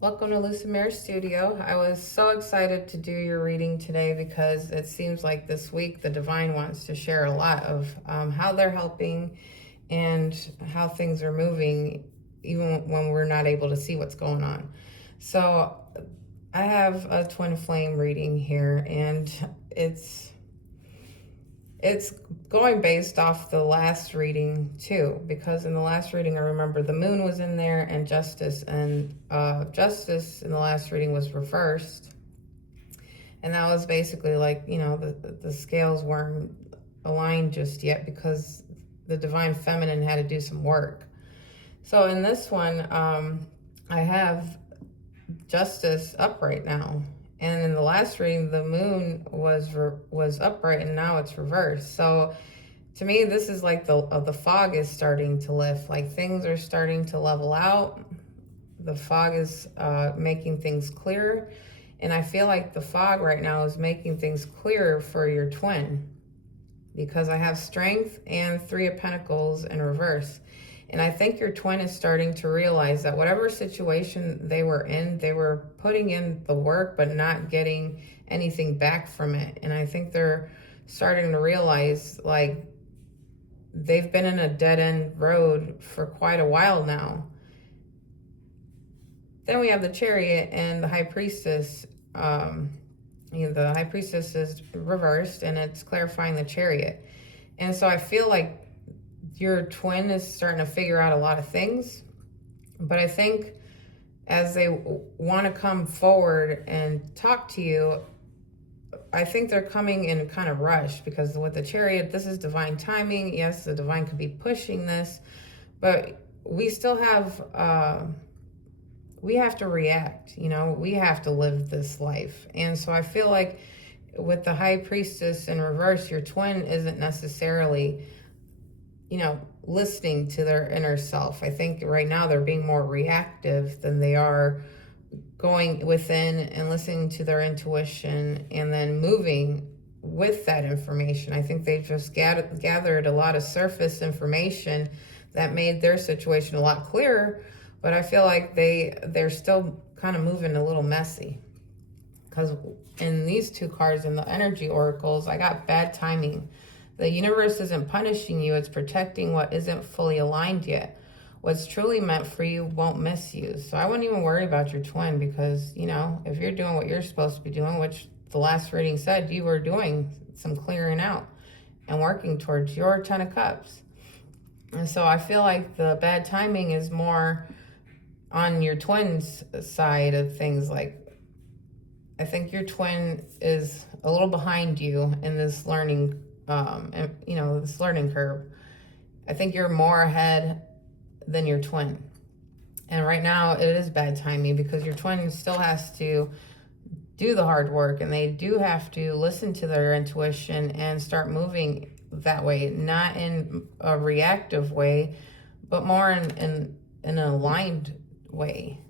Welcome to Lucid Mirror Studio. I was so excited to do your reading today because it seems like this week the Divine wants to share a lot of how they're helping and how things are moving, even when we're not able to see what's going on. So I have a twin flame reading here, and it's going based off the last reading too, because in the last reading I remember the moon was in there and justice, and justice in the last reading was reversed, and that was basically like, the scales weren't aligned just yet because the divine feminine had to do some work. So in this one, I have justice up right now. And in the last reading, the moon was upright, and now it's reversed. So to me, this is like the fog is starting to lift. Like things are starting to level out. The fog is making things clearer. And I feel like the fog right now is making things clearer for your twin, because I have strength and Three of Pentacles in reverse. And I think your twin is starting to realize that whatever situation they were in, they were putting in the work but not getting anything back from it. And I think they're starting to realize, like, they've been in a dead-end road for quite a while now. Then we have the Chariot and the High Priestess. The High Priestess is reversed, and it's clarifying the Chariot. And so I feel like your twin is starting to figure out a lot of things, but I think as they want to come forward and talk to you, I think they're coming in kind of rush, because with the Chariot, this is divine timing. Yes, the divine could be pushing this, but we still have, we have to react, we have to live this life. And so I feel like with the High Priestess in reverse, your twin isn't necessarily listening to their inner self. I think right now they're being more reactive than they are going within and listening to their intuition and then moving with that information. I think they've just gathered a lot of surface information that made their situation a lot clearer, but I feel like they're still kind of moving a little messy. Because in these two cards in the energy oracles, I got bad timing. The universe isn't punishing you, it's protecting what isn't fully aligned yet. What's truly meant for you won't miss you. So I wouldn't even worry about your twin, because, if you're doing what you're supposed to be doing, which the last reading said you were doing some clearing out and working towards your 10 of Cups. And so I feel like the bad timing is more on your twin's side of things. Like, I think your twin is a little behind you in this learning this learning curve. I think you're more ahead than your twin. And right now it is bad timing, because your twin still has to do the hard work, and they do have to listen to their intuition and start moving that way, not in a reactive way, but more in an aligned way.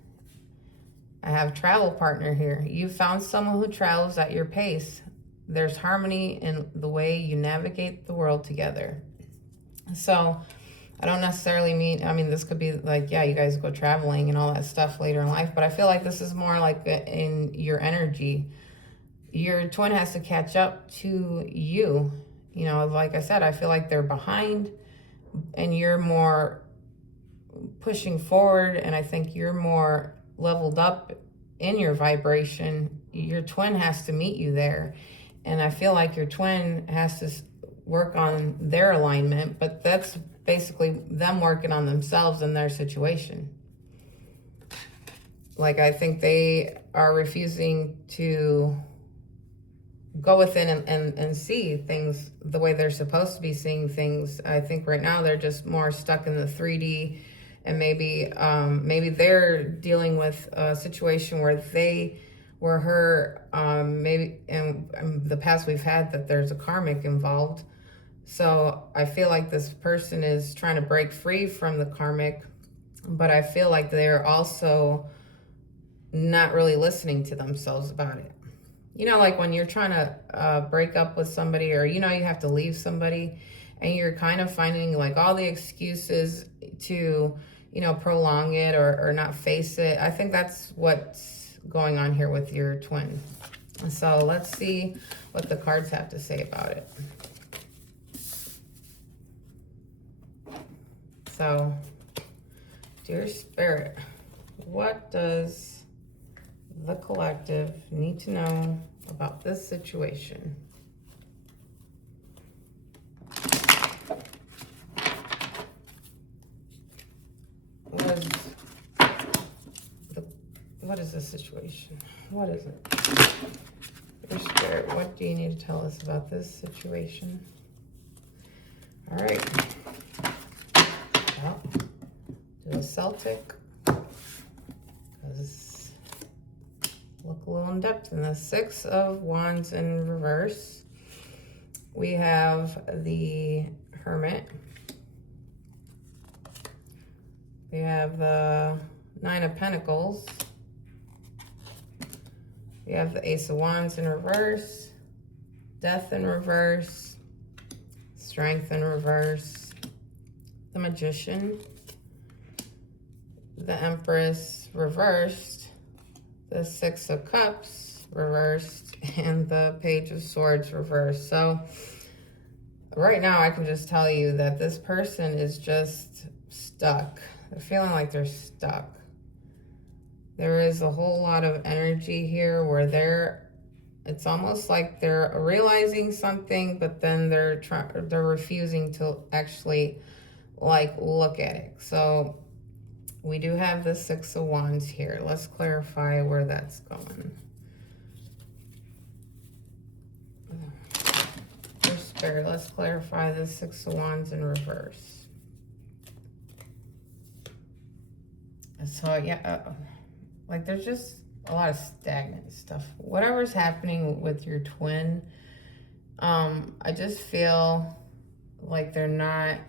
I have travel partner here. You found someone who travels at your pace. There's harmony in the way you navigate the world together. So I don't necessarily mean, this could be like, yeah, you guys go traveling and all that stuff later in life, but I feel like this is more like in your energy. Your twin has to catch up to you. Like I said, I feel like they're behind and you're more pushing forward, and I think you're more leveled up in your vibration. Your twin has to meet you there. And I feel like your twin has to work on their alignment, but that's basically them working on themselves and their situation. Like, I think they are refusing to go within and see things the way they're supposed to be seeing things. I think right now they're just more stuck in the 3D, and maybe they're dealing with a situation where they were hurt, maybe in the past we've had that there's a karmic involved. So I feel like this person is trying to break free from the karmic, but I feel like they're also not really listening to themselves about it. Like when you're trying to break up with somebody, or, you have to leave somebody, and you're kind of finding like all the excuses to prolong it or not face it. I think that's what's going on here with your twin. So let's see what the cards have to say about it. So, dear Spirit, what does the collective need to know about this situation? What is this situation? What is it? Dear Spirit, what do you need to tell us about this situation? All right. Well, do a Celtic. Because look a little in depth in the Six of Wands in reverse. We have the Hermit. We have the Nine of Pentacles. We have the Ace of Wands in reverse, Death in reverse, Strength in reverse, the Magician, the Empress reversed, the Six of Cups reversed, and the Page of Swords reversed. So right now I can just tell you that this person is just stuck. They're feeling like they're stuck. There is a whole lot of energy here where it's almost like they're realizing something, but then they're refusing to actually look at it. So we do have the Six of Wands here. Let's clarify where that's going. Dear Spirit, let's clarify the Six of Wands in reverse. So yeah, there's just a lot of stagnant stuff. Whatever's happening with your twin, I just feel like they're not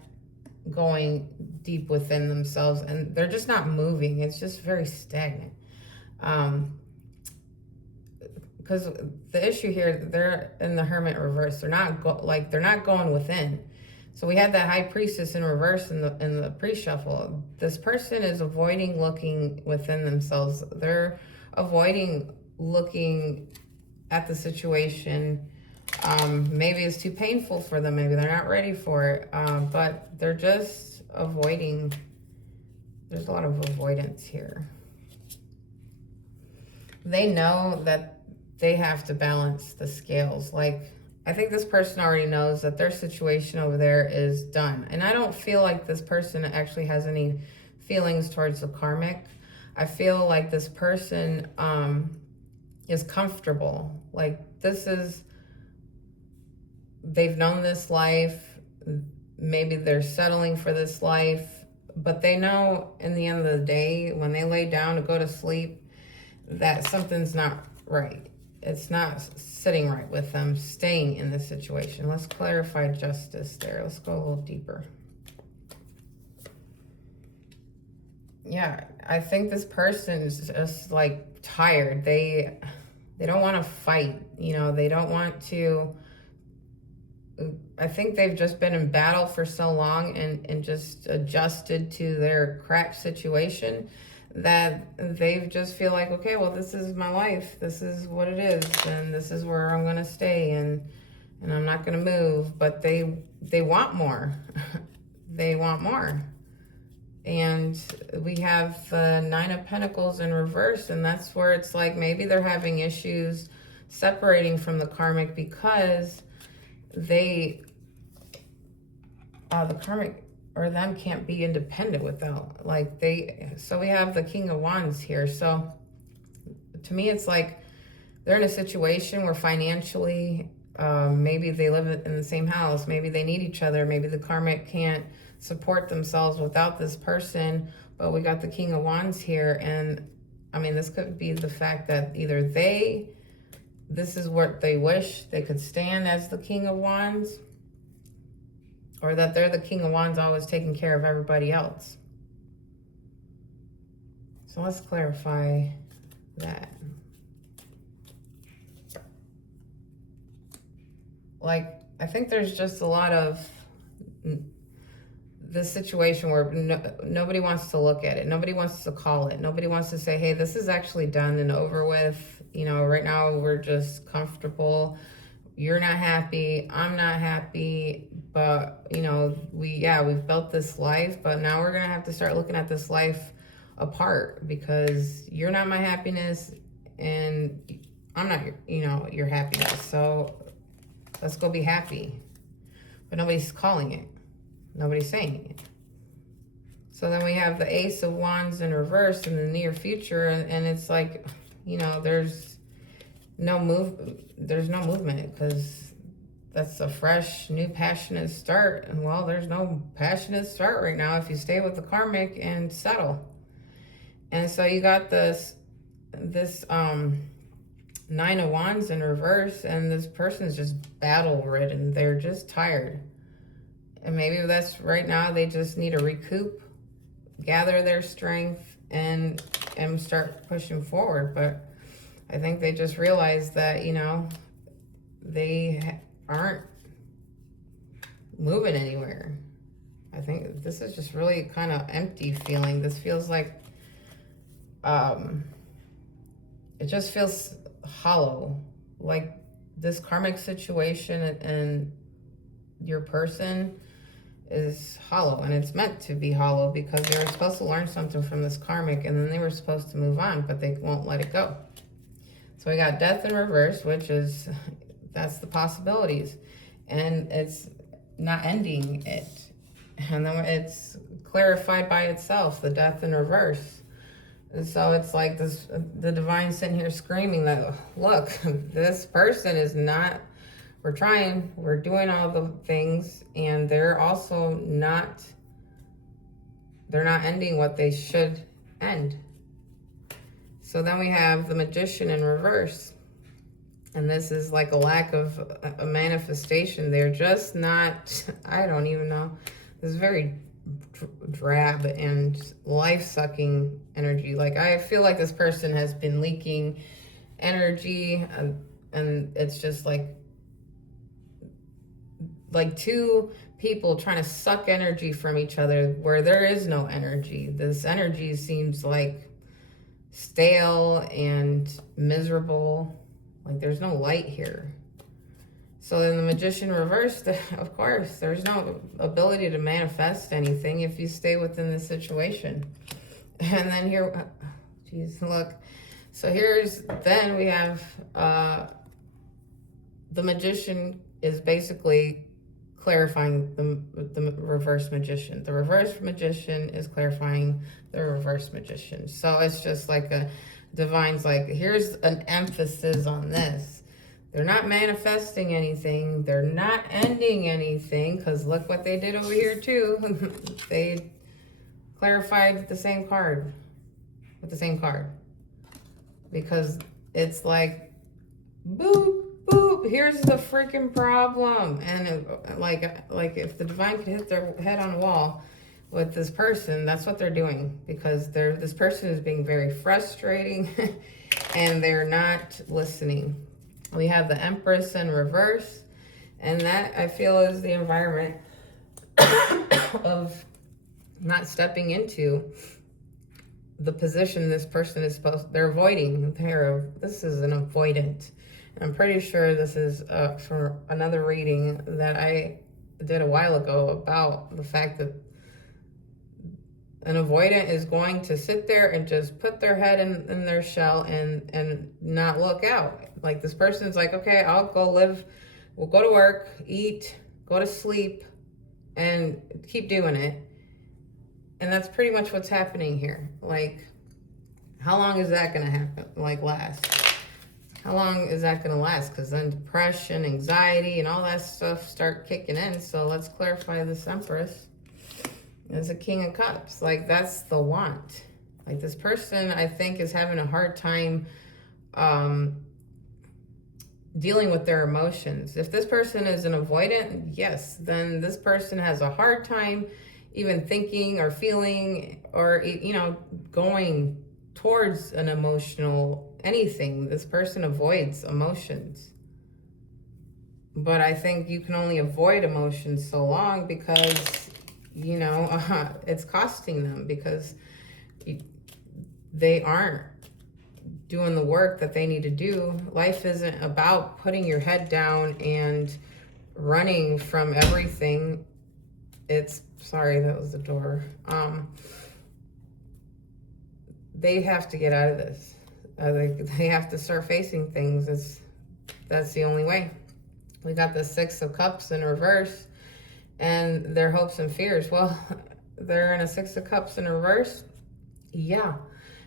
going deep within themselves, and they're just not moving. It's just very stagnant. Because the issue here, they're in the Hermit reverse. They're not they're not going within. So we had that High Priestess in reverse in the pre-shuffle. This person is avoiding looking within themselves. They're avoiding looking at the situation. Maybe it's too painful for them. Maybe they're not ready for it. But they're just avoiding. There's a lot of avoidance here. They know that they have to balance the scales. I think this person already knows that their situation over there is done. And I don't feel like this person actually has any feelings towards the karmic. I feel like this person is comfortable. They've known this life. Maybe they're settling for this life. But they know in the end of the day, when they lay down to go to sleep, that something's not right. It's not sitting right with them, staying in this situation. Let's clarify justice there. Let's go a little deeper. Yeah, I think this person is just tired. They don't want to fight. They don't want to. I think they've just been in battle for so long and just adjusted to their crap situation that they just feel like, okay, well, this is my life. This is what it is. And this is where I'm going to stay. And I'm not going to move. But they want more. They want more. And we have the Nine of Pentacles in reverse. And that's where it's like maybe they're having issues separating from the karmic because the karmic or them can't be independent without so we have the King of Wands here. So to me, it's like they're in a situation where financially, maybe they live in the same house, maybe they need each other, maybe the karmic can't support themselves without this person, but we got the King of Wands here. And I mean, this could be the fact that either this is what they wish they could stand as the King of Wands, or that they're the King of Wands always taking care of everybody else. So let's clarify that. I think there's just a lot of this situation where nobody wants to look at it. Nobody wants to call it. Nobody wants to say, hey, this is actually done and over with. You know, right now we're just comfortable. You're not happy. I'm not happy. But, you know, we've built this life, but now we're going to have to start looking at this life apart, because you're not my happiness and I'm not, your happiness. So let's go be happy. But nobody's calling it. Nobody's saying it. So then we have the Ace of Wands in reverse in the near future, and it's like, there's no movement, because that's a fresh, new, passionate start. And well, there's no passionate start right now if you stay with the karmic and settle. And so you got this Nine of Wands in reverse, and this person's just battle ridden. They're just tired. And maybe that's right now they just need to recoup, gather their strength, and start pushing forward. But I think they just realized that, they aren't moving anywhere. I think this is just really kind of empty feeling. This feels like, it just feels hollow. Like this karmic situation and your person is hollow, and it's meant to be hollow because they were supposed to learn something from this karmic, and then they were supposed to move on, but they won't let it go. So we got Death in reverse, which is, that's the possibilities, and it's not ending it. And then it's clarified by itself, the Death in reverse. And so it's like this, the divine sitting here screaming that, look, this person is not, we're trying, we're doing all the things, and they're also not, they're not ending what they should end. So then we have the Magician in reverse. And this is like a lack of a manifestation. They're just not, I don't even know. This is very drab and life-sucking energy. Like, I feel like this person has been leaking energy, and it's just like two people trying to suck energy from each other where there is no energy. This energy seems like stale and miserable. Like there's no light here. So then the Magician reversed, of course, there's no ability to manifest anything if you stay within the situation. And then here, geez, look. So then we have the Magician is basically clarifying the reverse Magician. The reverse Magician is clarifying the reverse Magician. So it's just like a divine's like, here's an emphasis on this. They're not manifesting anything. They're not ending anything, because look what they did over here too. They clarified the same card with the same card, because it's like, boop, boop, here's the freaking problem. And like if the divine could hit their head on the wall with this person, that's what they're doing, because this person is being very frustrating and they're not listening. We have the Empress in reverse, and that I feel is the environment of not stepping into the position this person is they're avoiding. This is an avoidant. I'm pretty sure this is from another reading that I did a while ago about the fact that an avoidant is going to sit there and just put their head in their shell and not look out. Like this person's like, okay, I'll go live, we'll go to work, eat, go to sleep, and keep doing it. And that's pretty much what's happening here. Like, how long is that going to happen? Like, last? How long is that going to last? Because then depression, anxiety, and all that stuff start kicking in. So let's clarify this Empress as a King of Cups. Like, that's the want. Like, this person, I think, is having a hard time dealing with their emotions. If this person is an avoidant, yes, then this person has a hard time even thinking or feeling or, going towards an emotional anything. This person avoids emotions. But I think you can only avoid emotions so long, because you know, it's costing them because they aren't doing the work that they need to do. Life isn't about putting your head down and running from everything. It's, sorry, that was the door. They have to get out of this. They have to start facing things. That's the only way. We got the Six of Cups in reverse and their hopes and fears. Well, they're in a Six of Cups in reverse. Yeah,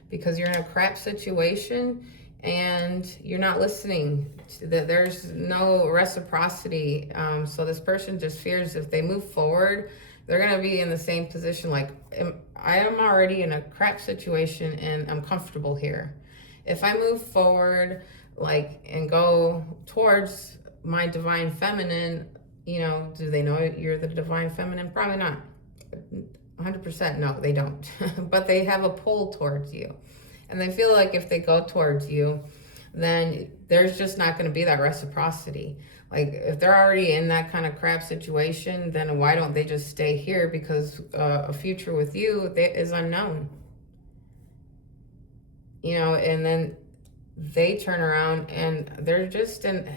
because you're in a crap situation and you're not listening. There's no reciprocity. So this person just fears if they move forward, they're going to be in the same position. Like, I am already in a crap situation and I'm comfortable here. If I move forward, like, and go towards my divine feminine, you know, do they know you're the divine feminine? Probably not. 100% no, they don't. But they have a pull towards you. And they feel like if they go towards you, then there's just not going to be that reciprocity. Like, if they're already in that kind of crap situation, then why don't they just stay here? Because a future with you is unknown. You know, and then they turn around and they're just in,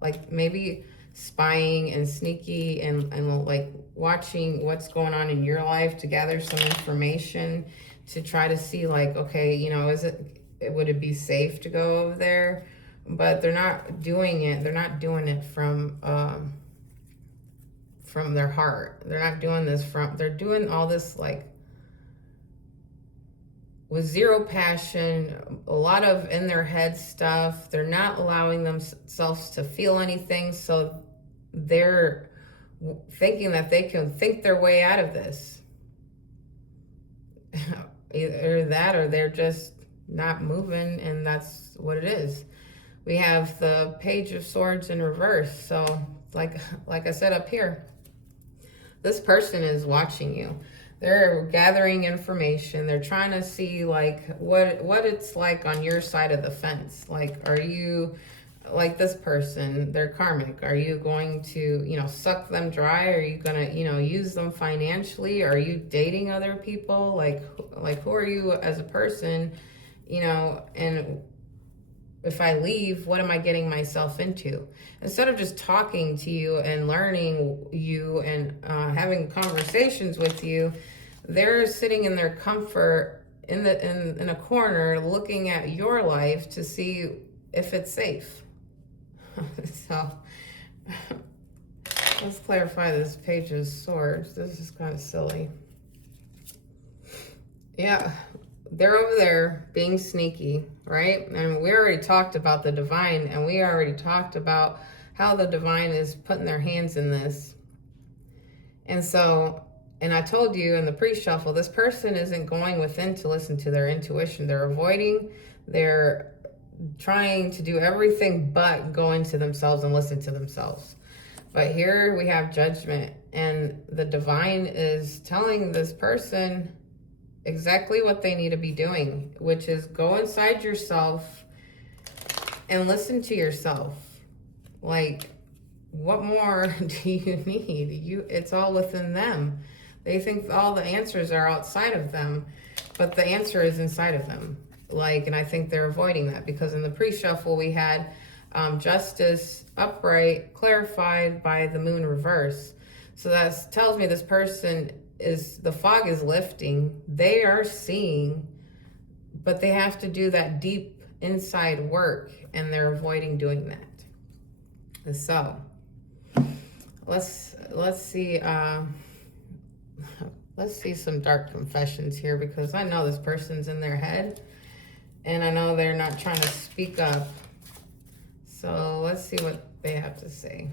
like, maybe spying and sneaky and like watching what's going on in your life to gather some information to try to see, like, okay, you know, would it be safe to go over there? But they're not doing it. They're not doing it from their heart. They're not doing this they're doing all this, like, with zero passion, a lot of in their head stuff. They're not allowing themselves to feel anything. So they're thinking that they can think their way out of this. Either that or they're just not moving, and that's what it is. We have the Page of Swords in reverse. So like I said up here, this person is watching you. They're gathering information. They're trying to see, like, what it's like on your side of the fence. Like, are you, like this person, they're karmic. Are you going to, you know, suck them dry? Are you going to, you know, use them financially? Are you dating other people? Like who are you as a person, you know, and if I leave, what am I getting myself into? Instead of just talking to you and learning you and having conversations with you, they're sitting in their comfort in a corner looking at your life to see if it's safe. So let's clarify this Page of Swords. This is kind of silly. Yeah. They're over there being sneaky, right? And we already talked about the divine, and we already talked about how the divine is putting their hands in this. And so, and I told you in the pre-shuffle, this person isn't going within to listen to their intuition. They're avoiding, they're trying to do everything but go into themselves and listen to themselves. But here we have Judgment, and the divine is telling this person exactly what they need to be doing, which is go inside yourself and listen to yourself. Like, what more do you need? It's all within them. They think all the answers are outside of them, but the answer is inside of them. Like, and I think they're avoiding that because in the pre-shuffle we had Justice upright, clarified by the Moon reverse. So that tells me this person the fog is lifting. They are seeing, but they have to do that deep inside work, and they're avoiding doing that. So let's see let's see some dark confessions here, because I know this person's in their head and I know they're not trying to speak up. So let's see what they have to say.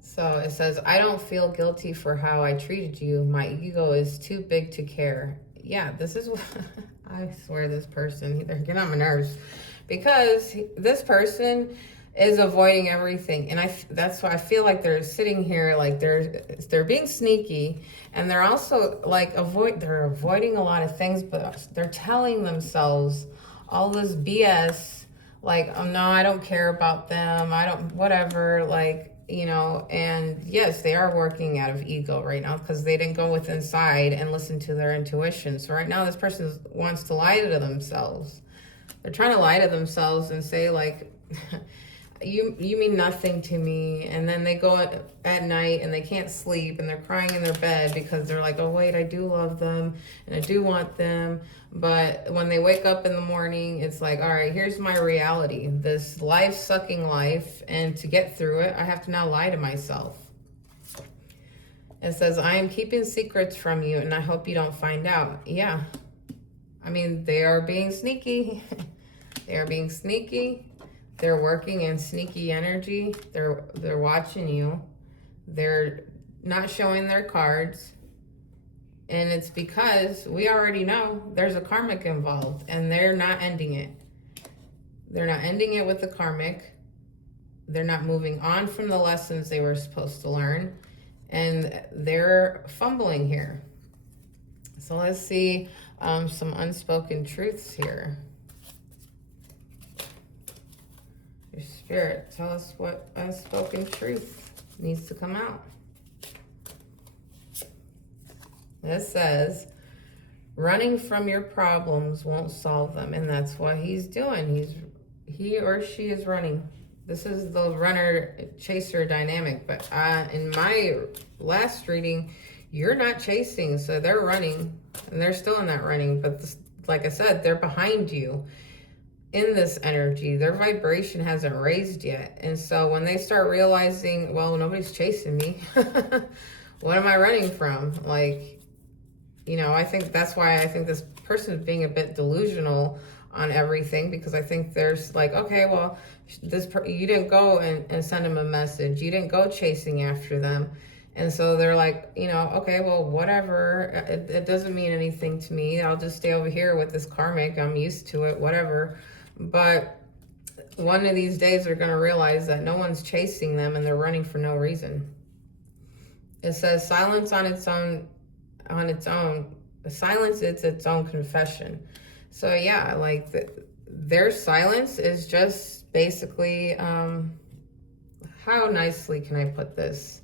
So it says, I don't feel guilty for how I treated you. My ego is too big to care. Yeah, this is what I swear this person, they're getting on my nerves, because this person is avoiding everything. And that's why I feel like they're sitting here, like they're being sneaky, and they're also like they're avoiding a lot of things, but they're telling themselves all this BS, like, oh no, I don't care about them. I don't, whatever. Like, you know, and yes, they are working out of ego right now because they didn't go with inside and listen to their intuition. So right now, this person wants to lie to themselves. They're trying to lie to themselves and say like, you mean nothing to me. And then they go at night and they can't sleep and they're crying in their bed because they're like, oh wait, I do love them and I do want them. But when they wake up in the morning, it's like, all right, here's my reality, this life sucking life, and to get through it, I have to now lie to myself. It says, I am keeping secrets from you and I hope you don't find out. Yeah, I mean, they are being sneaky. They are being sneaky. They're working in sneaky energy. They're watching you. They're not showing their cards. And it's because we already know there's a karmic involved and they're not ending it. They're not ending it with the karmic. They're not moving on from the lessons they were supposed to learn. And they're fumbling here. So let's see some unspoken truths here. Your spirit, tell us what unspoken truth needs to come out. This says, running from your problems won't solve them. And that's what he's doing. He or she is running. This is the runner-chaser dynamic. But in my last reading, you're not chasing. So they're running. And they're still in that running. But this, like I said, they're behind you in this energy. Their vibration hasn't raised yet. And so when they start realizing, well, nobody's chasing me. What am I running from? Like, you know, I think that's why I think this person is being a bit delusional on everything, because I think there's like, okay, well, you didn't go and send them a message. You didn't go chasing after them. And so they're like, you know, okay, well, whatever. It doesn't mean anything to me. I'll just stay over here with this karmic. I'm used to it, whatever. But one of these days they're going to realize that no one's chasing them and they're running for no reason. It says silence on its own. Silence is its own confession. So yeah, like their silence is just basically, how nicely can I put this?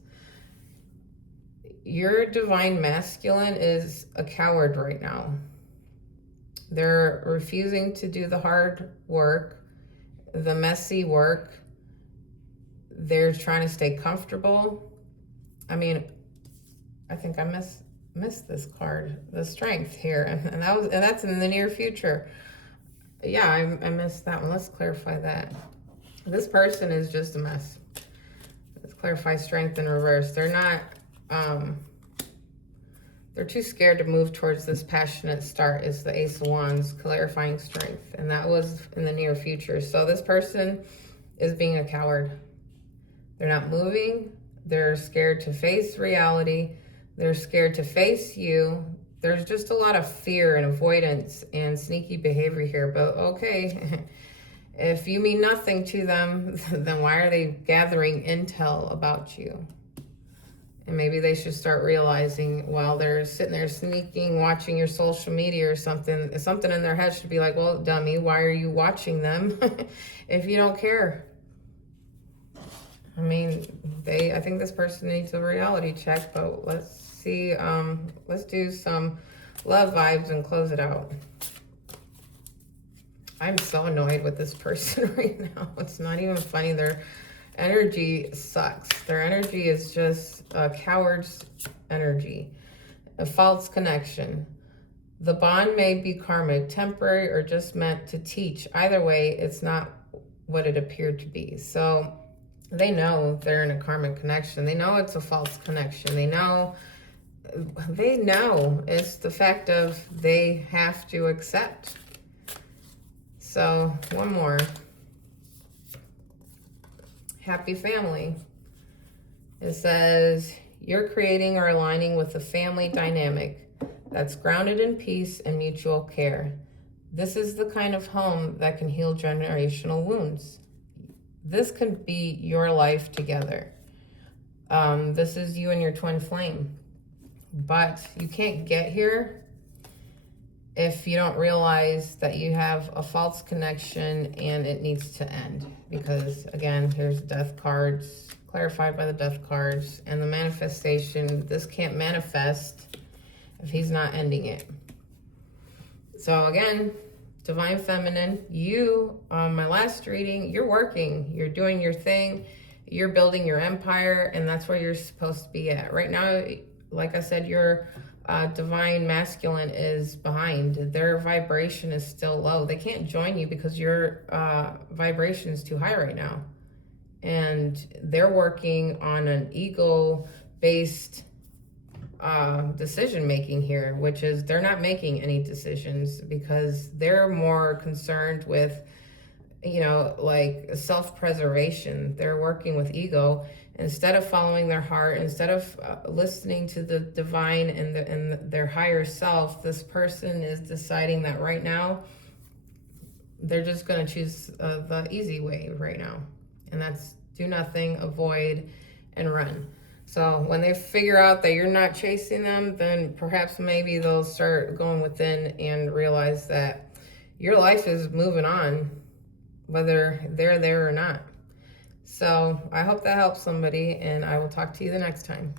Your divine masculine is a coward right now. They're refusing to do the hard work, the messy work. They're trying to stay comfortable. I mean, I think I missed this card, the strength here, and that's in the near future. Yeah, I missed that one. Let's clarify that. This person is just a mess. Let's clarify strength in reverse. They're not, they're too scared to move towards this passionate start. Is the Ace of Wands, clarifying strength, and that was in the near future. So this person is being a coward. They're not moving. They're scared to face reality. They're scared to face you. There's just a lot of fear and avoidance and sneaky behavior here. But okay, if you mean nothing to them, then why are they gathering intel about you? And maybe they should start realizing while they're sitting there sneaking, watching your social media or something in their head should be like, well, dummy, why are you watching them if you don't care? I mean, I think this person needs a reality check, but let's see, let's do some love vibes and close it out. I'm so annoyed with this person right now. It's not even funny. Their energy sucks. Their energy is just a coward's energy, a false connection. The bond may be karmic, temporary, or just meant to teach. Either way, it's not what it appeared to be. So they know they're in a karmic connection. They know it's a false connection. They know it's the fact of they have to accept. So one more. Happy family. It says, you're creating or aligning with a family dynamic that's grounded in peace and mutual care. This is the kind of home that can heal generational wounds. This could be your life together. This is you and your twin flame. But you can't get here if you don't realize that you have a false connection and it needs to end. Because again, here's death cards, clarified by the death cards, and the manifestation. This can't manifest if he's not ending it. So again, Divine Feminine, you, on my last reading, you're working, you're doing your thing, you're building your empire, and that's where you're supposed to be at. Right now, like I said, your Divine Masculine is behind. Their vibration is still low. They can't join you because your vibration is too high right now. And they're working on an ego-based decision making here, which is they're not making any decisions because they're more concerned with, you know, like self-preservation. They're working with ego instead of following their heart, instead of listening to the divine and their higher self. This person is deciding that right now they're just going to choose the easy way right now, and that's do nothing, avoid, and run. So when they figure out that you're not chasing them, then perhaps maybe they'll start going within and realize that your life is moving on, whether they're there or not. So I hope that helps somebody, and I will talk to you the next time.